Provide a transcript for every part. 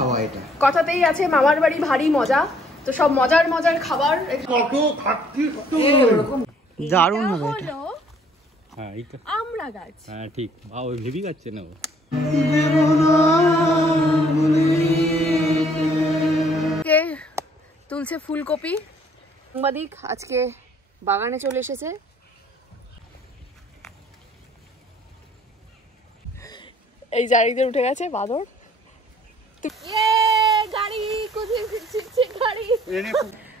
খাওয়া এটা। কথাতেই আছে মামার বাড়ি ভারী মজা, তো সব মজার মজার খাবার কত খাচ্ছিস তুই, দারুণ হবে এটা। হ্যাঁ এইটা আমড়া গাছ। হ্যাঁ ঠিক, ওই ভেবি গাছ না ও। তুলছে ফুলকপি। সাংবাদিক আজকে বাগানে চলে এসেছে। এই জারিদের উঠে গেছে বাদর।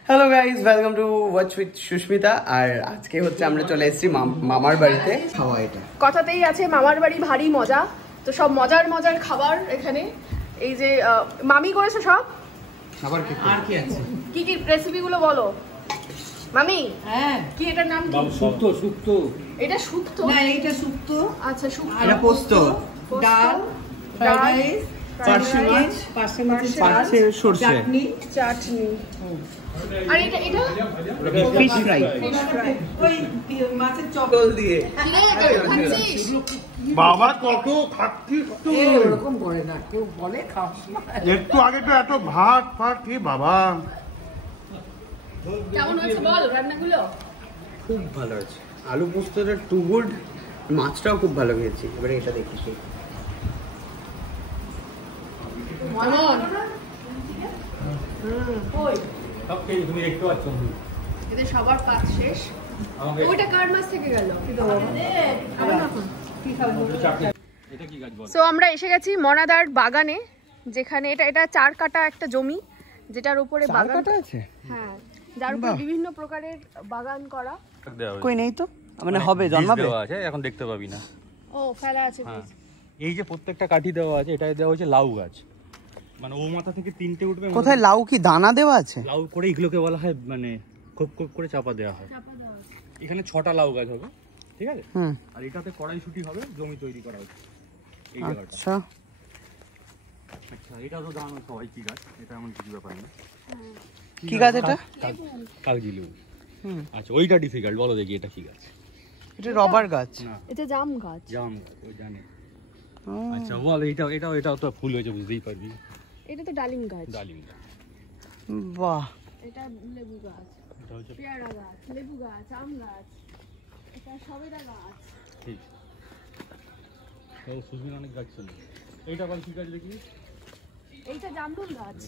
Hello guys, welcome to watch with Susmita. আর আজকে হচ্ছে আমরা চলে এসেছি মামার বাড়িতে খাওয়া এটা। কথাতেই আছে মামার বাড়ি ভারী মজা, তো সব মজার মজার খাবার এখানে। এই যে মামি করেছে সব। খাবার কি আর কি আছে, কি কি রেসিপি গুলো বলো মামি। হ্যাঁ, কি এটার নাম কি? শুক্তো। শুক্তো এটা শুক্তো না, এটা শুক্তো। আচ্ছা শুক্তো। এটা পোস্ত, ডাল, ফ্রাইড রাইস, পার্সে মাছ, সরষে চাটনি। আর এটা এটা ফিশ ফ্রাই, ওই মাছের চপ দিয়ে। বাবা কত খাচ্ছিস তুই, এরকম করে না, কেউ বলে খাস না। একটু আগে তো এত ভাত ফাট কি বাবা। কেমন হয়েছে বল রান্নাগুলো? খুব ভালো আছে, আলু পোস্তটা টু গুড, মাছটাও খুব ভালো খেয়েছি। এবারে এটা দেখি তুমি দেখতে পাচ্ছ এদের সবার কাজ শেষ। ওইটা কার মাছ থেকে গেল? এটা কি গাছ বল? সো আমরা এসে গেছি মনাদার বাগানে, যেখানে এটা 4 কাটা একটা জমি, যেটার উপরে বাগান আছে। হ্যাঁ, যার উপরে বিভিন্ন প্রকারের বাগান করা। কই নেই তো, মানে হবে জন্মাবে দেওয়া আছে, এখন দেখতে পাবি না। ও ফেলা আছে হ্যাঁ, বীজ। এই যে প্রত্যেকটা কাঠি দেওয়া আছে, এটাই দেওয়া হচ্ছে লাউ গাছ। মানে ও মাথা থেকে 3টে উঠবে। কোথায় লাউ কি দানা দেওয়া আছে? লাউ করে এগুলোকে বলা হয়, মানে খোপ খোপ করে চাপা দেওয়া হয়। এখানে 6টা লাউ গাছ হবে, ঠিক আছে। আর এটাতে কড়াইশুঁটি হবে, জমি তৈরি করা হচ্ছে এই জায়গাটা। আচ্ছা, আচ্ছা, এটা তো জানো সবাই কি গাছ, এটা এমন কিছু ব্যাপার না। কি গাছ এটা? কাগজি লেবু। আচ্ছা, ওইটা ডিফিকাল্ট, বলো দেখি এটা কি গাছ? এটা রবার গাছ না, এটা জাম গাছ। জাম গাছ, ওই জানে। আচ্ছা বল, এটাও তো ফুল হয়েছে, বুঝতেই পারবি। এটা তো ডালিম গাছ। ডালিম গাছ। বাহ, এটা লেবু গাছ, এটা হচ্ছে পেয়ারা গাছ, লেবু গাছ, আম গাছ, এটা সবেদা গাছ। ঠিক। তো সুস্মিতা অনেক গাছ ছিল। এইটা বল কি গাছ দেখি? এইটা জামরুল গাছ।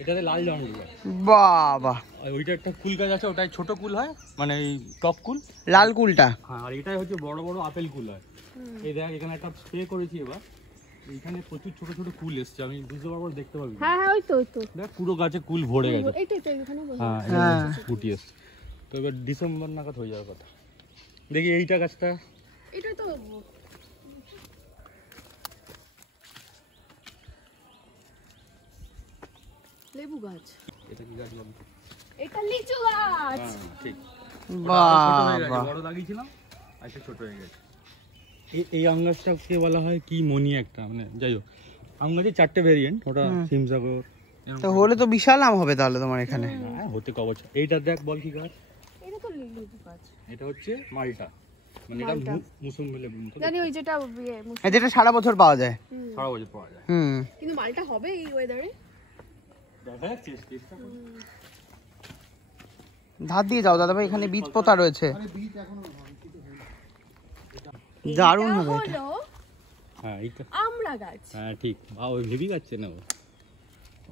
এটাতে লাল জামরুল গাছ। বাবা, আর ওইটা একটা কুল গাছ আছে, ওটাই ছোট কুল হয়, মানে এই টপ কুল, লাল কুলটা। হ্যাঁ। আর এটাই হচ্ছে বড় বড় আপেল কুল হয়। এই দেখ, এখানে একটা স্প্রে করেছি এবার, এইখানে প্রচুর ছোট ছোট কুল এসছে, আমি বুঝতে পারবো, দেখতে পাবি। হ্যাঁ হ্যাঁ, ওই তো দেখ পুরো গাছে কুল ভরে গেছে। এইটাই তো এখানে বসে। হ্যাঁ, ফুটি এসছে। তো এবার ডিসেম্বর নাগাদ হয়ে যাওয়ার কথা। দেখি এইটা গাছটা, এটা তো লেবু গাছ। এটা কি গাছ বলতো? এটা লিচু গাছ। হ্যাঁ ঠিক। বাবা, বড় লাগিয়েছিলাম, আচ্ছা ছোট হয়ে গেছে। এই আম গাছটাকে বলা হয় কি মনি একটা, মানে যাই হোক, আম গাছের 4টে ভেরিয়েন্ট, ওটা সিমসাগর। তো হলে তো বিশাল আম হবে তাহলে তোমার এখানে। হ্যাঁ, হতে কবচ। এইটা দেখ, বল কি গাছ? এটা তো লেবু গাছ। এটা হচ্ছে মালটা, মানে এটা মুসুম্বি লেবু মতো। জানি ওই যেটা যেটা সারা বছর পাওয়া যায়। সারা বছর পাওয়া যায়। কিন্তু মালটা হবে এই ওয়েদারে। দেখা যাচ্ছে চেষ্টা করো। ধার দিয়ে যাও দাদা ভাই, এখানে বীজ পোতা রয়েছে, দারুণ হবে এটা। হলো হ্যাঁ এইটা আমড়া গাছ। হ্যাঁ ঠিক, ওই ভেবি গাছ না ও।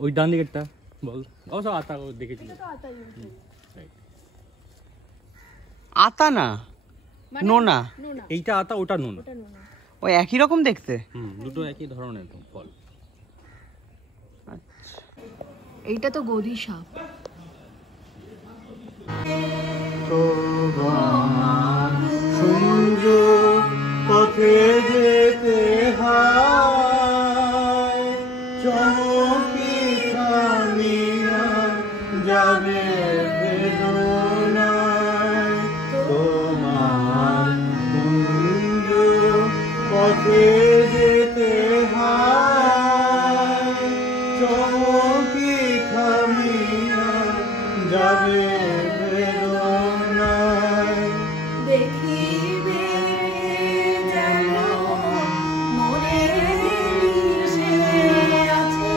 ওই ডান দিকেরটা বল। ও সব আতা দেখেছি। এটা তো আতা ইউজ। আতা না, নোনা। নোনা। এইটা আতা, ওটা নোনা। এটা নোনা। ওই একই রকম দেখতে। দুটো একই ধরনের তো ফল। এইটা তো গদি সাপ। পথে যেতে হয় চমকি থামিয়া যাবে বেদনায়, তোমার কুঞ্জ পথে যেতে হয় চমকি থামিয়া যাবে বেদনায়। দেখিবে যেন মনে মিশে আছে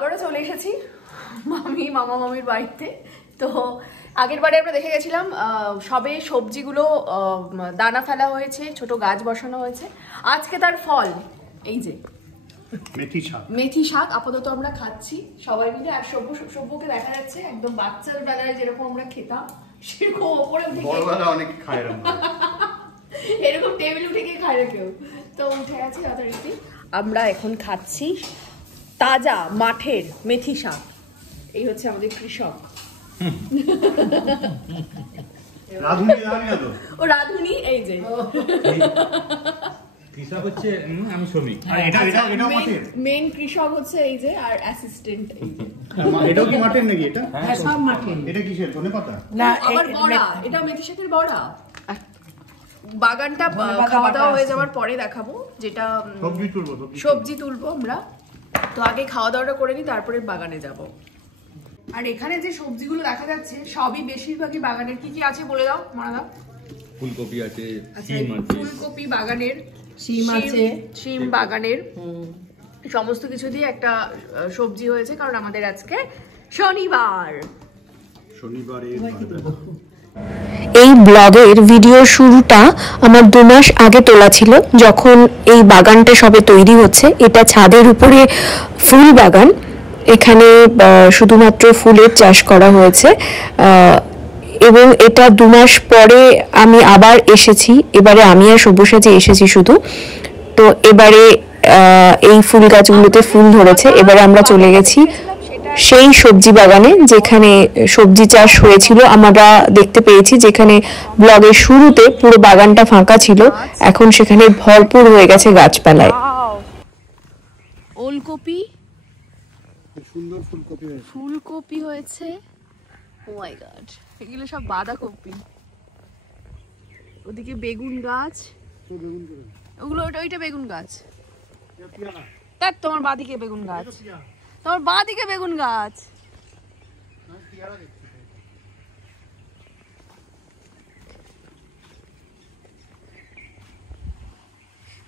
আবারও চলে এসেছি মামা মামির বাড়িতে। তো আগের বারে আমরা দেখে গেছিলাম সবে সবজিগুলো দানা ফেলা হয়েছে, ছোট গাছ বসানো হয়েছে। আজকে তার ফল এই যে মেথি শাক আপাতত আমরা খাচ্ছি সবাই মিলে। আর সভ্যকে দেখা যাচ্ছে একদম বাচ্চার বেলায় যেরকম আমরা খেতাম সেরকম ওপরে অনেক খায় এরকম টেবিল উঠে গিয়ে খায় না কেউ। তো উঠে গেছে যথারীতি। আমরা এখন খাচ্ছি তাজা মাঠের মেথি শাক। এই হচ্ছে আমাদের কৃষক। ও রাধুনি এই যে কৃষক হচ্ছে আমি শ্রমিক। মেইন কৃষক হচ্ছে এই যে, আর অ্যাসিস্ট্যান্ট এই যে। এটাও কি মাঠের নাকি? এটা হ্যাঁ সব মাঠে। এটা কিসের? ধনেপাতা না আবার বড়া, এটা মেথি শাকের বড়া। বাগানটা খাওয়া দাওয়া হয়ে যাওয়ার পরে দেখাবো, যেটা সবজি তুলবো আমরা। তো আগে খাওয়া দাওয়াটা করে নিই, তারপরে বাগানে যাব। আর এখানে যে সবজিগুলো দেখা যাচ্ছে সবই বেশিরভাগই বাগানের। কি কি আছে বলে দাও মারা দাও। ফুলকপি আছে, আচ্ছা, শিম আছে, ফুলকপি বাগানের, শিম আছে, শিম বাগানের, সমস্ত কিছু দিয়ে একটা সবজি হয়েছে। কারণ আমাদের আজকে শনিবার। এই ব্লগের ভিডিও শুরুটা আমার 2 মাস আগে তোলা ছিল, যখন এই বাগানটা সবে তৈরি হচ্ছে। এটা ছাদের উপরে ফুল বাগান, এখানে শুধুমাত্র ফুলের চাষ করা হয়েছে। এবং এটা 2 মাস পরে আমি আবার এসেছি। এবারে আমি আর সব্যসাচী এসেছি শুধু। তো এবারে এই ফুল গাছগুলোতে ফুল ধরেছে। এবারে আমরা চলে গেছি সেই সবজি বাগানে যেখানে সবজি চাষ হয়েছিল। আমরা দেখতে পেয়েছি যেখানে ব্লগের শুরুতে পুরো বাগানটা ফাঁকা ছিল, এখন সেখানে ভরপুর হয়ে গেছে গাছপালায়। ওলকপি, সুন্দর ফুলকপি হয়েছে। ও মাই গড, এগুলো সব বাঁধাকপি। ওদিকে বেগুন গাছ, ওগুলো ওইটা বেগুন গাছ। দেখ তোমার বাঁদিকে বেগুন গাছ, তোমার বাঁদিকে বেগুন গাছ।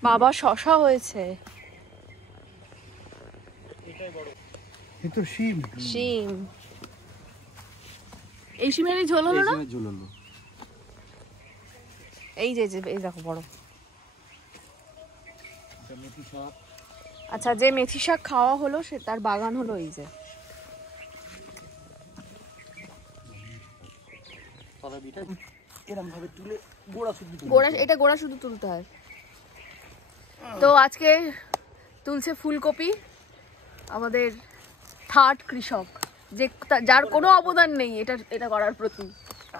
বাবা শশা হয়েছে, শিম। শিম। এই শিমেরই ঝোল হলো না? এই যে এই দেখো বড়। আচ্ছা, যে মেথি শাক খাওয়া হলো সে তার বাগান হলো এই যে। এটা গোড়া শুধু তুলতে হয়। তো আজকে তুলছে ফুলকপি আমাদের থার্ড কৃষক, যে যার কোনো অবদান নেই এটা করার প্রতি।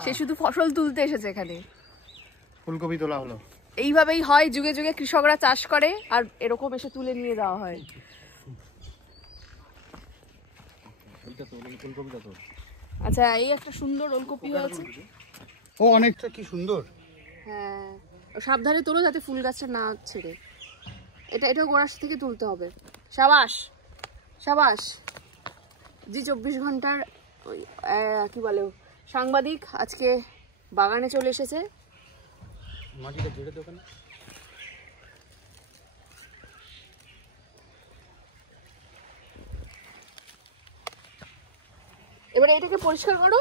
সে শুধু ফসল তুলতে এসেছে এখানে। ফুলকপি তোলা হলো। এইভাবেই হয়, যুগে যুগে কৃষকরা চাষ করে আর এরকম এসে তুলে নিয়ে যাওয়া হয়। আচ্ছা, এই একটা সুন্দর ওলকপি আছে। ও অনেকটা কি সুন্দর। হ্যাঁ, সাবধানে তোলো যাতে ফুল গাছটা না ছেড়ে। এটা গোড়া থেকে তুলতে হবে। সাবাস সাবাস। জি 24 ঘন্টার কি বলে সাংবাদিক আজকে বাগানে চলে এসেছে। মাটিটা ঝেড়ে দাও কেন? এবারে এটাকে পরিষ্কার করো।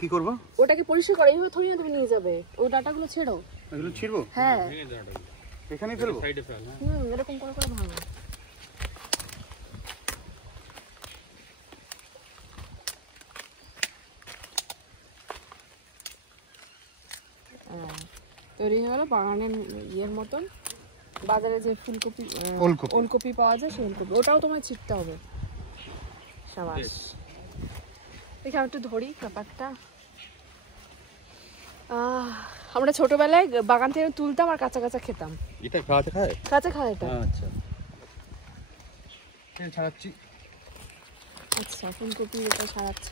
কি করব? ওটাকে পরিষ্কার করো। এইভাবে থরি না তুমি নিয়ে যাবে। ওই ডাটাগুলো ছেড়ো। এগুলো ছিড়বো? হ্যাঁ, এখানেই ফেলবো। সাইডে ফেল। এরকম করে করে ভাঙো। তৈরি হয়ে গেল বাগানের ইয়ের মতন। বাজারে যে ফুলকপি ওলকপি পাওয়া যায় সেই ওলকপি, ওটাও তোমায় ছিটতে হবে। সাবাস। দেখি আমি একটু ধরি ব্যাপারটা। আমরা ছোটবেলায় বাগান থেকে তুলতাম আর কাঁচা কাঁচা খেতাম। এটা কাঁচা খায়? কাঁচা খায় এটা। আচ্ছা, এটা ছাড়াচ্ছি। আচ্ছা, ফুলকপি এটা ছাড়াচ্ছ,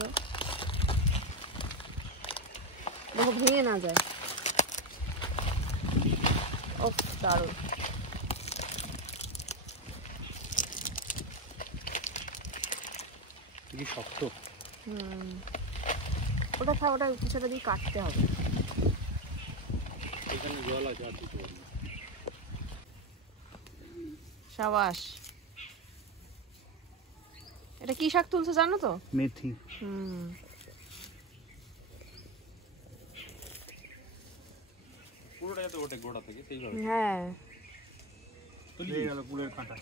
দেখো ভেঙে না যায়। ও দারুণ। কি শক্ত। ওটা কিছুটা দিয়ে কাটতে হবে। এখানে জল আছে আর কিছু না। সাবাস। এটা কি শাক তুলছো জানো তো? মেথি। পুরোটা যাতে ওঠে গোড়া থেকে সেইভাবে। হ্যাঁ তুলে গেল কুলের কাঁটা।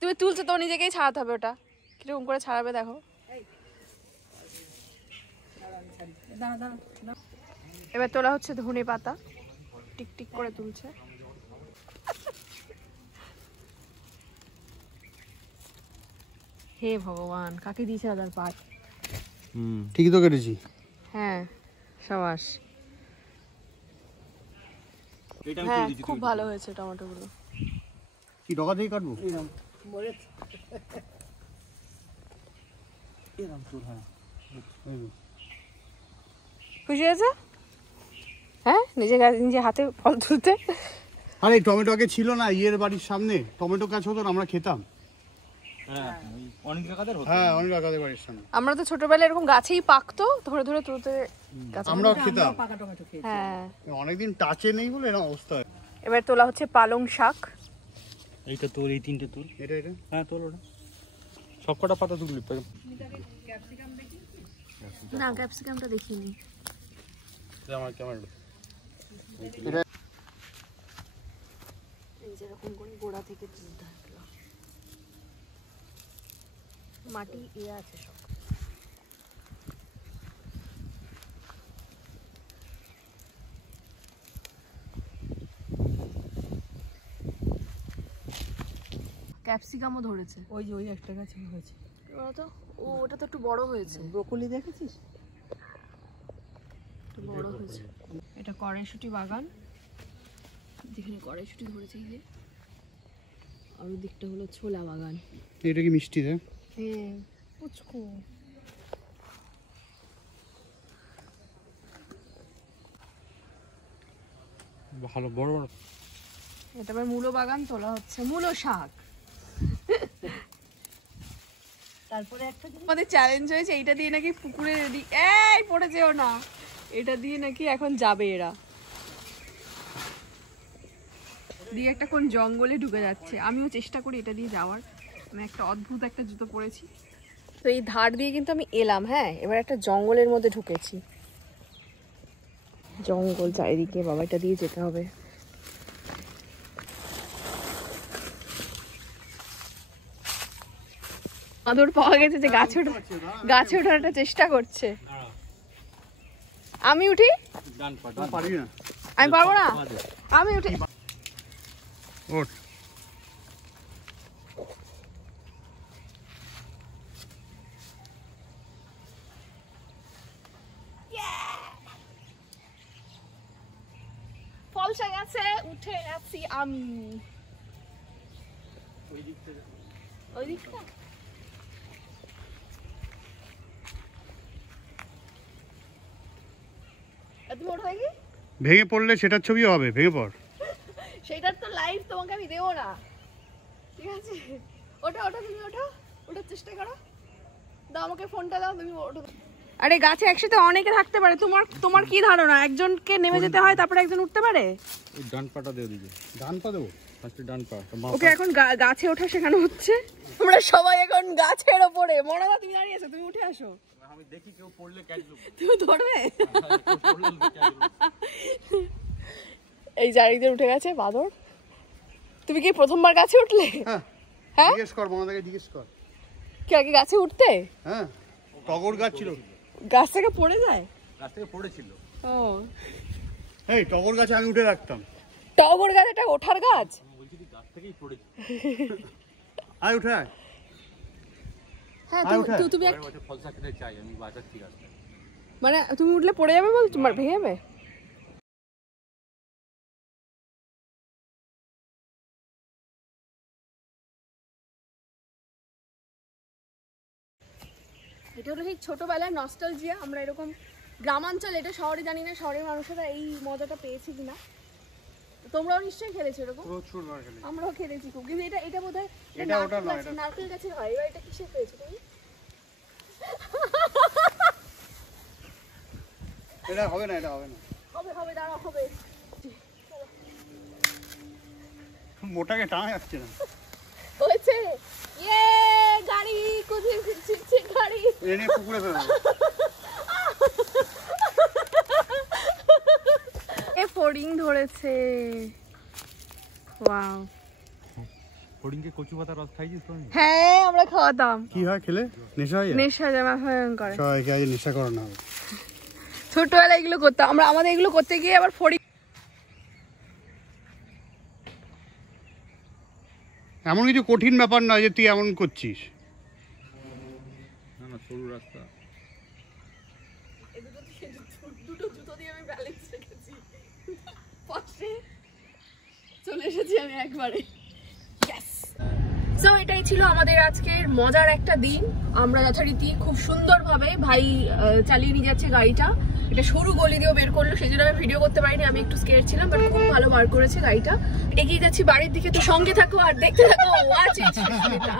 তুমি তুলছো তো, নিজেকেই ছাড়াতে হবে ওটা। কিরকম করে ছাড়াবে দেখো। এবার তোলা হচ্ছে ধনে পাতা, টিকটিক করে তুলছে। হে ভগবান, কাকে দিয়েছে আদার পাত? ঠিকই তো কেটেছি। হ্যাঁ সাবাস। এটা আমি হ্যাঁ তুলে দিচ্ছি। খুব ভালো হয়েছে টমেটোগুলো। কি ডগা দিয়ে কাটবো? খুশি হয়েছে? হ্যাঁ নিজে হাতে ফল তুলতে। আরে টমেটো আগে ছিল না, ইয়ের বাড়ির সামনে টমেটো গাছ হতো, আমরা খেতাম। হ্যাঁ অনেক কাকাদের হতো। হ্যাঁ, অনেক কাকাদের বাড়ির সামনে। আমরা তো ছোটবেলায় এরকম গাছেই পাকতো, ধরে ধরে তুলতে। আমরাও খেতাম। হ্যাঁ অনেকদিন টাচে নেই বলে এরকম অবস্থা। এবার তোলা হচ্ছে পালং শাক। এইটা তোর, এই তিনটে তোর। এটা হ্যাঁ তোর ওটা সব কটা পাতা তুললি। না ক্যাপসিকামটা দেখিনি। আমার ক্যামেরা এই যেরকম করে গোড়া থেকে তুলতে হবে। মাটি আছে সব। ক্যাপসিকামও ধরেছে। ওই যে ওই একটা গাছ হয়েছে। তো ওটা তো একটু বড় হয়েছে। ব্রোকলি দেখেছিস? একটু বড় হয়েছে। এটা কড়াইশুঁটি বাগান, যেখানে কড়াইশুঁটি ধরেছে। এই যে আর ওই দিকটা হলো ছোলা বাগান। এটা কি মিষ্টি রে? হ্যাঁ পুচকু। ভালো বড় বড়। এটা আবার মূলো বাগান তোলা হচ্ছে, মূলো শাক। তারপরে একটা আমাদের চ্যালেঞ্জ হয়েছে এইটা দিয়ে নাকি পুকুরে এই পড়ে যেও না, এটা দিয়ে নাকি এখন যাবে এরা। দিয়ে একটা কোন জঙ্গলে ঢুকে যাচ্ছে। আমিও চেষ্টা করি এটা দিয়ে যাওয়ার। আমি একটা অদ্ভুত একটা জুতো পরেছি। তো এই ধার দিয়ে কিন্তু আমি এলাম। হ্যাঁ এবার একটা জঙ্গলের মধ্যে ঢুকেছি। জঙ্গল চারিদিকে, বাবা এটা দিয়ে যেতে হবে। আদর পাওয়া গেছে যে গাছে ওঠার একটা চেষ্টা করছে। আমি উঠি? পারি না। আমি পারবো না, আমি উঠি। ওঠ। ফলসা গাছে উঠে আছি আমি। ওই দিকটা তুমি ওঠো দেখি। ভেঙে পড়লে সেটার ছবিও হবে, ভেঙে পড়। সেটার তো লাইভ তোমাকে আমি দেবো না, ঠিক আছে? ওঠো ওঠো, তুমি ওঠো, ওঠার চেষ্টা করো। দাও আমাকে ফোনটা দাও, তুমি ওঠো। আরে গাছে একসাথে অনেকে থাকতে পারে। তোমার কি ধারণা একজনকে নেমে যেতে হয় তারপরে একজন উঠতে পারে? ওই ডান পাটা দিয়ে দিবে। ডান পা দেবো? ফার্স্টে ডান পা। ওকে এখন গাছে ওঠা শেখানো হচ্ছে। আমরা সবাই এখন গাছের ওপরে। মনে না তুমি দাঁড়িয়ে আছো, তুমি উঠে আসো। আমি দেখি কেউ পড়লে ক্যাচ লুক। তুমি ধরবে? এই জারিদের উঠে গেছে বাদর। তুমি কি প্রথমবার গাছে উঠলে? হ্যাঁ হ্যাঁ জিজ্ঞেস কর, মনাদাকে জিজ্ঞেস কর। কি আগে গাছে উঠতে? হ্যাঁ টগর গাছ ছিল। গাছ থেকে পড়ে যায়? গাছ থেকে পড়েছিল। ও এই টগর গাছে আমি উঠে রাখতাম। টগর গাছ এটা ওঠার গাছ? বলছি তুই গাছ থেকেই পড়েছিল। আয় উঠে আয়। হ্যাঁ তুমি বছর ফলসা খেতে চাই আমি, বাজাচ্ছি গাছটা। মানে তুমি উঠলে পড়ে যাবে বল, তোমার ভেঙে যাবে? এটা হলো সেই ছোটবেলায় নস্টালজিয়া। আমরা এরকম গ্রামাঞ্চল, এটা শহরে জানি না শহরের মানুষেরা এই মজাটা পেয়েছে কিনা। তোমরাও নিশ্চয়ই খেলেছো এরকম। প্রচুর বার খেলে। আমরাও খেলেছি খুব। কিন্তু এটা বোধহয় এটা ওটা নয়, এটা নারকেল গাছের হয়। এবার এটা কিসে পেয়েছো তুমি? এটা হবে না, এটা হবে না। হবে দাঁড়াও, হবে। মোটাকে টানা যাচ্ছে না। হয়েছে ইয়ে গাড়ি কোথায় ফিরছে গাড়ি এনে পুকুরে ফেলে এ ফড়িং ধরেছে ওয়াও ফড়িংকে কচু পাতা রস খাইছিস তো? হ্যাঁ আমরা খাওয়াতাম কি হয় খেলে নেশা হয় নেশা জামা ফায়ন করে সবাইকে আজ নেশা করানো হবে ছোটবেলায় এগুলো করতাম আমরা আমাদের এগুলো করতে গিয়ে আবার ফড়িং এমন কিছু কঠিন ব্যাপার নয় যে তুই এমন করছিস না না সরু রাস্তা। দুটো জুতো দিয়ে আমি ব্যালেন্স রেখেছি পাশে চলে এসেছি আমি একবারে সো এটাই ছিল আমাদের আজকের মজার একটা দিন। আমরা যথারীতি খুব সুন্দরভাবে ভাই চালিয়ে নিয়ে যাচ্ছে গাড়িটা, এটা সরু গলি দিয়েও বের করলো, সেই জন্য আমি ভিডিও করতে পারিনি, আমি একটু স্কেয়ার ছিলাম, বাট খুব ভালো বার করেছে গাড়িটা। এগিয়ে যাচ্ছি বাড়ির দিকে, তো সঙ্গে থাকো আর দেখতে থাকো ওয়াচ ইট সুস্মিতা।